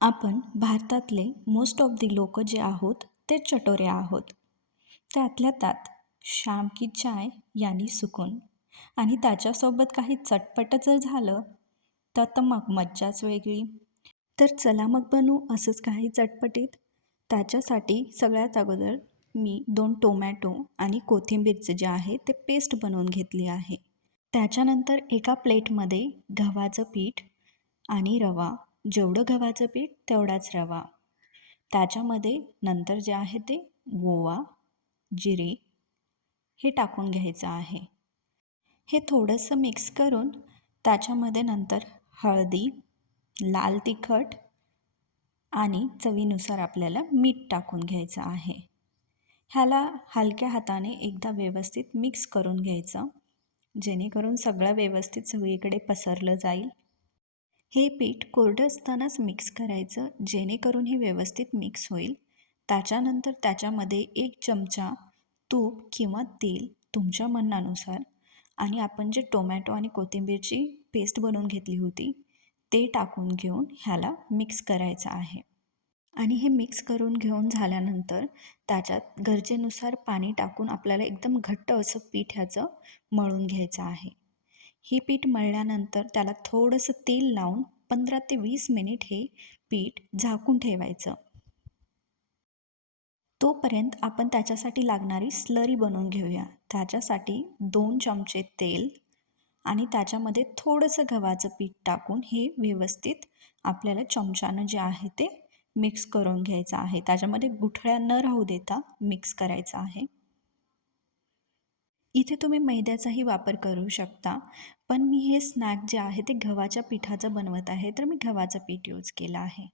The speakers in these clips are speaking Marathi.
आपण भारतातले मोस्ट ऑफ दी लोक जे आहोत ते चटोरे आहोत. त्यातल्या त्यात शाम की चाय यानी सुकून. आणि त्याच्यासोबत काही चटपट जर झालं तर तर मग मज्जाच वेगळी. तर चला मग बनू असंच काही चटपटीत. त्याच्यासाठी सगळ्यात अगोदर मी दोन टोमॅटो आणि कोथिंबीरचे जे आहे ते पेस्ट बनवून घेतली आहे. त्याच्यानंतर एका प्लेटमध्ये गव्हाचं पीठ आणि रवा जेवढं गव्हाचं पीठ तेवढाच रवा. त्याच्यामध्ये नंतर जे आहे ते ओवा जिरे हे टाकून घ्यायचं आहे. हे थोडंसं मिक्स करून त्याच्यामध्ये नंतर हळदी लाल तिखट आणि चवीनुसार आपल्याला मीठ टाकून घ्यायचं आहे. ह्याला हलक्या हाताने एकदा व्यवस्थित मिक्स करून घ्यायचं जेणेकरून सगळं व्यवस्थित सगळीकडे पसरलं जाईल. हे पीठ कोरडं असतानाच मिक्स करायचं जेणेकरून हे व्यवस्थित मिक्स होईल. त्याच्यानंतर त्याच्यामध्ये एक चमचा तूप किंवा तेल तुमच्या मनानुसार आणि आपण जे टोमॅटो आणि कोथिंबीरची पेस्ट बनवून घेतली होती ते टाकून घेऊन ह्याला मिक्स करायचं आहे. आणि हे मिक्स करून घेऊन झाल्यानंतर त्याच्यात गरजेनुसार पाणी टाकून आपल्याला एकदम घट्ट असं पीठ ह्याचं मळून घ्यायचं आहे. ही पीठ मळल्यानंतर त्याला थोडंसं तेल लावून पंधरा ते वीस मिनिट हे पीठ झाकून ठेवायचं. तोपर्यंत आपण त्याच्यासाठी लागणारी स्लरी बनवून घेऊया. त्याच्यासाठी दोन चमचे तेल आणि त्याच्यामध्ये थोडंसं गव्हाचं पीठ टाकून हे व्यवस्थित आपल्याला चमच्यानं जे आहे ते मिक्स करून घ्यायचं आहे. त्याच्यामध्ये गुठळ्या न राहू देता मिक्स करायचं आहे. इथे तुम्ही मैद्याचाही वापर करू शकता. पण मी हे स्नॅक जे आहे ते गव्हाच्या पिठाचं बनवत आहे तर मी गव्हाचं पीठ यूज केलं आहे.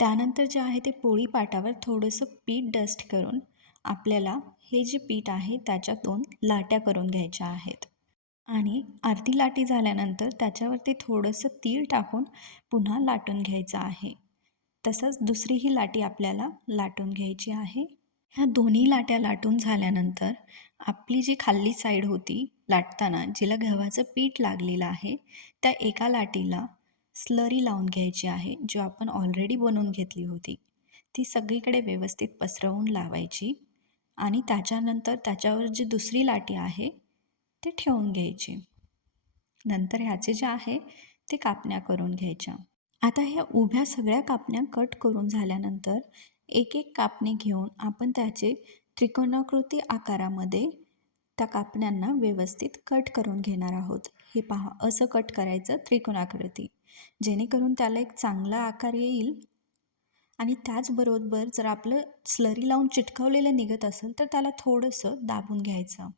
त्यानंतर जे आहे ते पोळी पाटावर थोडंसं पीठ डस्ट करून आपल्याला हे जे पीठ आहे त्याच्या दोन लाट्या करून घ्यायच्या आहेत. आणि अर्धी लाटी झाल्यानंतर त्याच्यावरती थोडंसं तीळ टाकून पुन्हा लाटून घ्यायचं आहे. तसंच दुसरीही लाटी आपल्याला लाटून घ्यायची आहे. ह्या दोन्ही लाट्या लाटून झाल्यानंतर आपली जी खाल्ली साईड होती लाटताना जिला गव्हाचं पीठ लागलेलं आहे त्या एका लाटीला स्लरी लावून घ्यायची आहे जो आपण ऑलरेडी बनवून घेतली होती. ती सगळीकडे व्यवस्थित पसरवून लावायची आणि त्याच्यानंतर त्याच्यावर जी दुसरी लाटी आहे ते ठेवून घ्यायची. नंतर ह्याचे जे आहे ते कापण्या करून घ्यायच्या. आता ह्या उभ्या सगळ्या कापण्या कट करून झाल्यानंतर एक एक कापणी घेऊन आपण त्याचे त्रिकोणाकृती आकारामध्ये त्या कापण्यांना व्यवस्थित कट करून घेणार आहोत. हे पहा असं कट करायचं त्रिकोणाकृती. जेणेकरून त्याला एक चांगला आकार येईल. आणि त्याचबरोबर जर आपलं स्लरी लावून चिटकवलेलं निघत असेल तर त्याला थोडंसं दाबून घ्यायचं.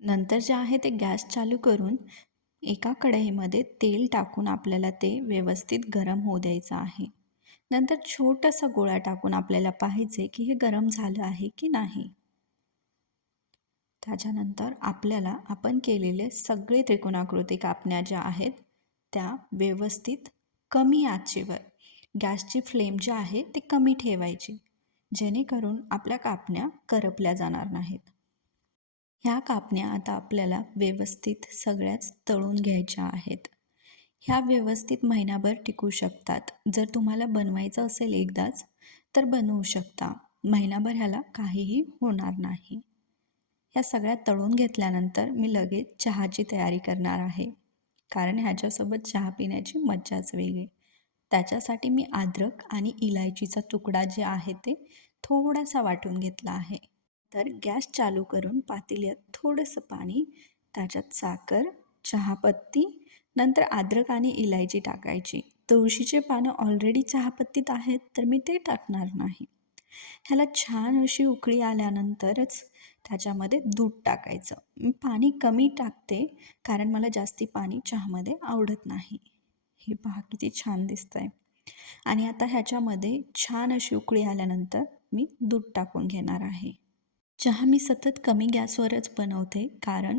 नंतर जे आहे ते गॅस चालू करून एका कढईमध्ये तेल टाकून आपल्याला ते व्यवस्थित गरम होऊ द्यायचं आहे. नंतर छोटासा गोळा टाकून आपल्याला पाहायचे की हे गरम झालं आहे की नाही. त्याच्यानंतर आपल्याला आपण केलेले सगळे त्रिकोणाकृती कापण्या ज्या आहेत. त्या व्यवस्थित कमी आचेवर. गॅसची फ्लेम जी आहे ते कमी ठेवायची जेणेकरून आपल्या कापण्या करपल्या जाणार नाहीत. ह्या कापण्या आता आपल्याला व्यवस्थित सगळ्याच तळून घ्यायच्या आहेत. ह्या व्यवस्थित महिनाभर टिकू शकतात. जर तुम्हाला बनवायचं असेल एकदाच तर बनवू शकता. महिनाभर ह्याला काहीही होणार नाही. ह्या सगळ्या तळून घेतल्यानंतर मी लगेच चहाची तयारी करणार आहे. कारण ह्याच्यासोबत चहा पिण्याची मज्जाच वेगळी. त्याच्यासाठी मी अद्रक आणि इलायचीचा तुकडा जे आहे ते थोडासा वाटून घेतला आहे. तर गॅस चालू करून पातेल्यात थोडंसं पाणी त्याच्यात साखर चहापत्ती नंतर अद्रक आणि इलायची टाकायची. तुळशीचे पानं ऑलरेडी चहापत्तीत आहेत तर मी ते टाकणार नाही. ह्याला छान अशी उकळी आल्यानंतरच त्याच्यामध्ये दूध टाकायचं. मी पाणी कमी टाकते कारण मला जास्ती पाणी चहामध्ये आवडत नाही. हे पहा किती छान दिसतं आहे आणि आता ह्याच्यामध्ये छान अशी उकळी आल्यानंतर मी दूध टाकून घेणार आहे. चहा मी सतत कमी गॅसवरच बनवते कारण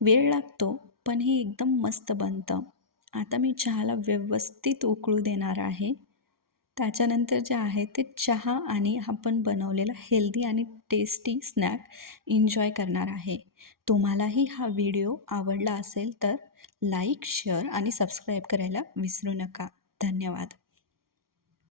वेळ लागतो पण हे एकदम मस्त बनतं. आता मी चहाला व्यवस्थित उकळू देणार आहे. त्याच्यानंतर जे आहे ते चहा आणि आपण बनवलेला हेल्दी आणि टेस्टी स्नॅक एन्जॉय करणार आहे. तुम्हालाही हा व्हिडिओ आवडला असेल तर लाईक शेअर आणि सबस्क्राईब करायला विसरू नका. धन्यवाद.